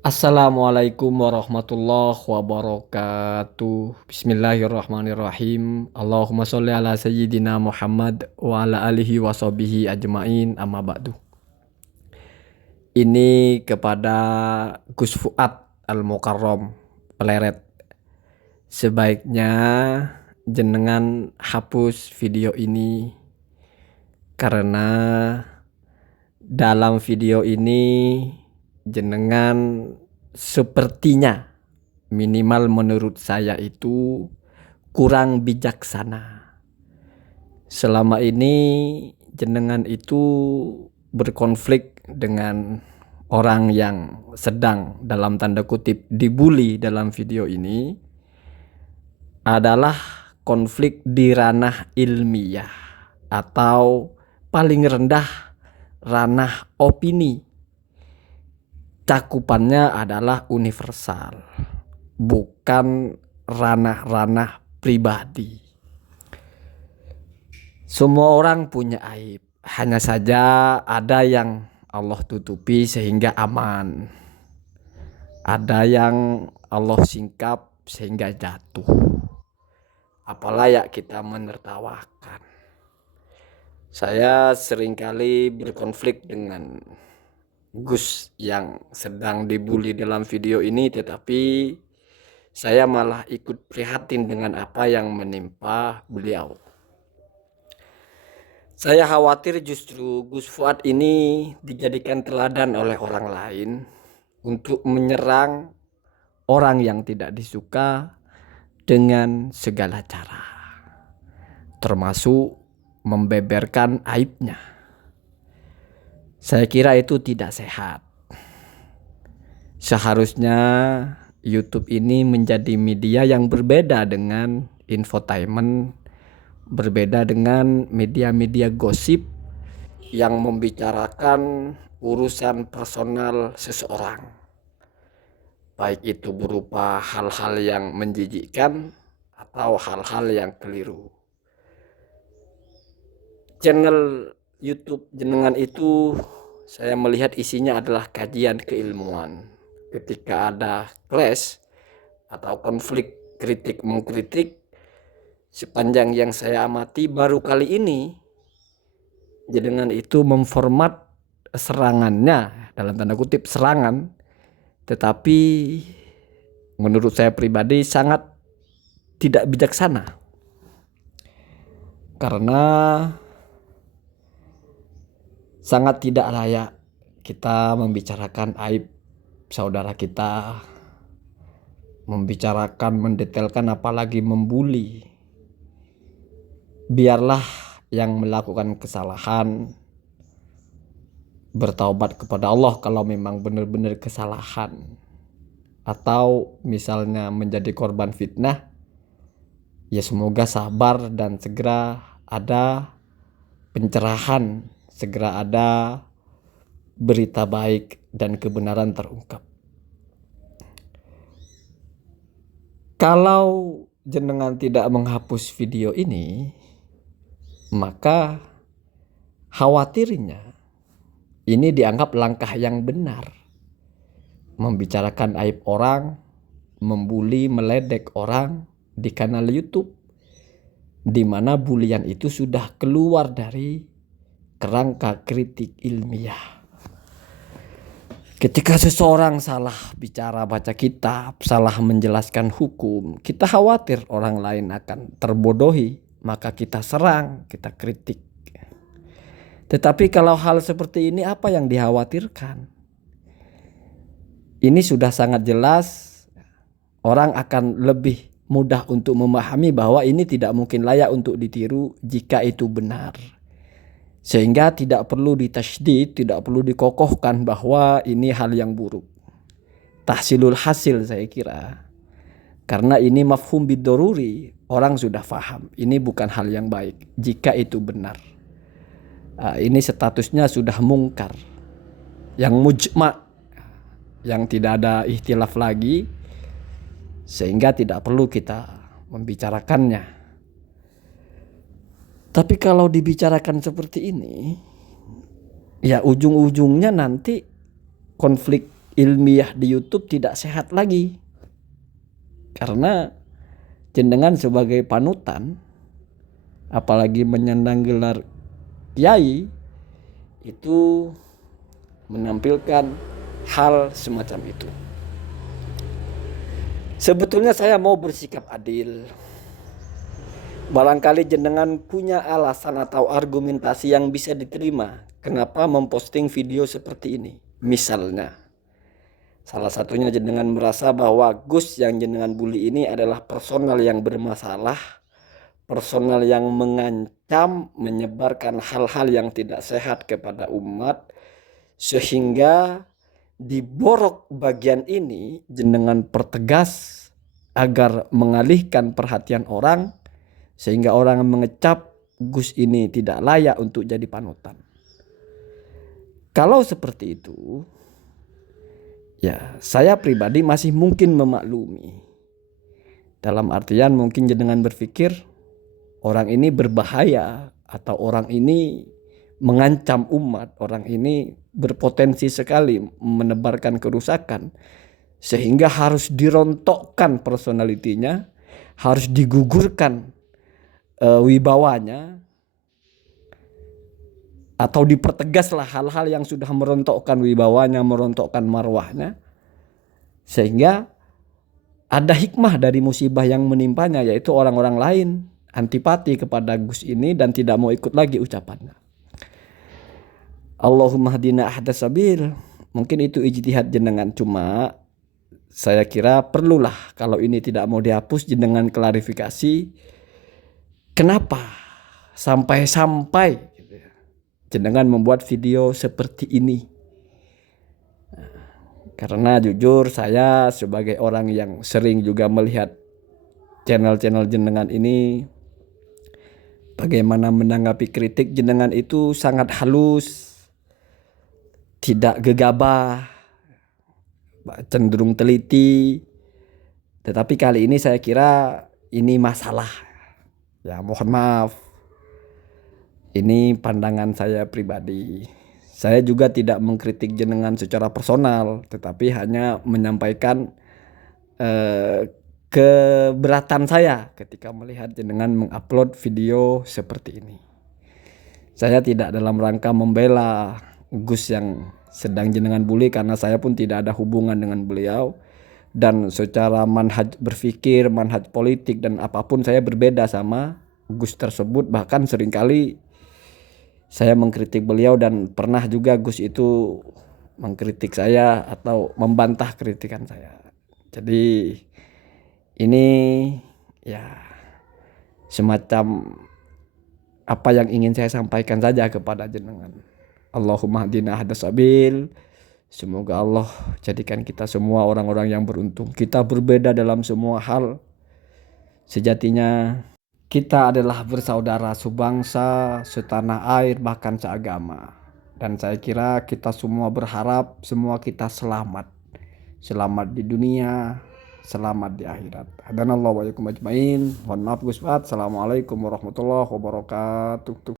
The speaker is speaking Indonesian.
Assalamualaikum warahmatullahi wabarakatuh. Bismillahirrahmanirrahim. Allahumma sholli ala sayyidina Muhammad wa ala alihi wa sahbihi ajmain, amma ba'du. Ini kepada Gus Fuad Al-Mukarram Peleret. Sebaiknya jenengan hapus video ini karena dalam video ini jenengan sepertinya, minimal menurut saya itu kurang bijaksana. Selama ini jenengan itu berkonflik dengan orang yang sedang dalam tanda kutip dibully dalam video ini adalah konflik di ranah ilmiah atau paling rendah ranah opini. Cakupannya adalah universal, bukan ranah-ranah pribadi. Semua orang punya aib, hanya saja ada yang Allah tutupi sehingga aman, ada yang Allah singkap sehingga jatuh. Apalah ya kita menertawakan. Saya seringkali berkonflik dengan Gus yang sedang dibully dalam video ini, tetapi saya malah ikut prihatin dengan apa yang menimpa beliau. Saya khawatir justru Gus Fuad ini dijadikan teladan oleh orang lain untuk menyerang orang yang tidak disuka dengan segala cara, termasuk membeberkan aibnya. Saya kira itu tidak sehat. Seharusnya YouTube ini menjadi media yang berbeda dengan infotainment, berbeda dengan media-media gosip yang membicarakan urusan personal seseorang, baik itu berupa hal-hal yang menjijikkan atau hal-hal yang keliru. Channel YouTube jenengan itu saya melihat isinya adalah kajian keilmuan. Ketika ada clash atau konflik kritik mengkritik, sepanjang yang saya amati baru kali ini jenengan itu memformat serangannya, dalam tanda kutip serangan, tetapi menurut saya pribadi sangat tidak bijaksana. Karena sangat tidak layak kita membicarakan aib saudara kita, membicarakan, mendetailkan, apalagi membuli. Biarlah yang melakukan kesalahan bertaubat kepada Allah kalau memang benar-benar kesalahan, atau misalnya menjadi korban fitnah, ya semoga sabar dan segera ada pencerahan, segera ada berita baik dan kebenaran terungkap. Kalau jenengan tidak menghapus video ini, maka khawatirnya ini dianggap langkah yang benar. Membicarakan aib orang, membuli, meledek orang di kanal YouTube, di mana bulian itu sudah keluar dari kerangka kritik ilmiah. Ketika seseorang salah bicara, baca kitab, salah menjelaskan hukum, kita khawatir orang lain akan terbodohi, maka kita serang, kita kritik. Tetapi kalau hal seperti ini, apa yang dikhawatirkan? Ini sudah sangat jelas, orang akan lebih mudah untuk memahami bahwa ini tidak mungkin layak untuk ditiru jika itu benar. Sehingga tidak perlu ditasydid, tidak perlu dikokohkan bahwa ini hal yang buruk. Tahsilul hasil saya kira. Karena ini mafhum bidoruri, orang sudah paham. Ini bukan hal yang baik jika itu benar. Ini statusnya sudah mungkar, yang mujma', yang tidak ada ikhtilaf lagi, sehingga tidak perlu kita membicarakannya. Tapi kalau dibicarakan seperti ini, ya ujung-ujungnya nanti konflik ilmiah di YouTube tidak sehat lagi. Karena jenengan sebagai panutan, apalagi menyandang gelar kiai, itu menampilkan hal semacam itu. Sebetulnya saya mau bersikap adil. Barangkali jenengan punya alasan atau argumentasi yang bisa diterima kenapa memposting video seperti ini. Misalnya, salah satunya jenengan merasa bahwa Gus yang jenengan bully ini adalah personal yang bermasalah, personal yang mengancam, menyebarkan hal-hal yang tidak sehat kepada umat, sehingga di borok bagian ini jenengan pertegas agar mengalihkan perhatian orang, sehingga orang mengecap Gus ini tidak layak untuk jadi panutan. Kalau seperti itu, ya saya pribadi masih mungkin memaklumi. Dalam artian mungkin jenengan berpikir orang ini berbahaya atau orang ini mengancam umat, orang ini berpotensi sekali menebarkan kerusakan, sehingga harus dirontokkan personalitinya, harus digugurkan wibawanya, atau dipertegaslah hal-hal yang sudah merontokkan wibawanya, merontokkan marwahnya, sehingga ada hikmah dari musibah yang menimpanya, yaitu orang-orang lain antipati kepada Gus ini dan tidak mau ikut lagi ucapannya. Allahumma hadina ahdas sabil. Mungkin itu ijtihad jenengan, cuma saya kira perlulah kalau ini tidak mau dihapus jenengan klarifikasi kenapa sampai jenengan membuat video seperti ini. Karena jujur saya sebagai orang yang sering juga melihat channel-channel jenengan ini, bagaimana menanggapi kritik jenengan itu sangat halus, tidak gegabah, cenderung teliti. Tetapi kali ini saya kira ini masalah. Ya mohon maaf. Ini pandangan saya pribadi. Saya juga tidak mengkritik jenengan secara personal, tetapi hanya menyampaikan keberatan saya ketika melihat jenengan mengupload video seperti ini. Saya tidak dalam rangka membela Gus yang sedang jenengan bully, karena saya pun tidak ada hubungan dengan beliau, dan secara manhaj berpikir, manhaj politik dan apapun saya berbeda sama Gus tersebut. Bahkan seringkali saya mengkritik beliau dan pernah juga Gus itu mengkritik saya atau membantah kritikan saya. Jadi ini ya semacam apa yang ingin saya sampaikan saja kepada jenengan. Allahumma hadina ahdas sabil. Semoga Allah jadikan kita semua orang-orang yang beruntung. Kita berbeda dalam semua hal. Sejatinya kita adalah bersaudara sebangsa, setanah air, bahkan seagama. Dan saya kira kita semua berharap semua kita selamat. Selamat di dunia, selamat di akhirat. Hadanallahu wa iyyakum ajmain. Mohon maaf Gus Fat. Assalamualaikum warahmatullahi wabarakatuh.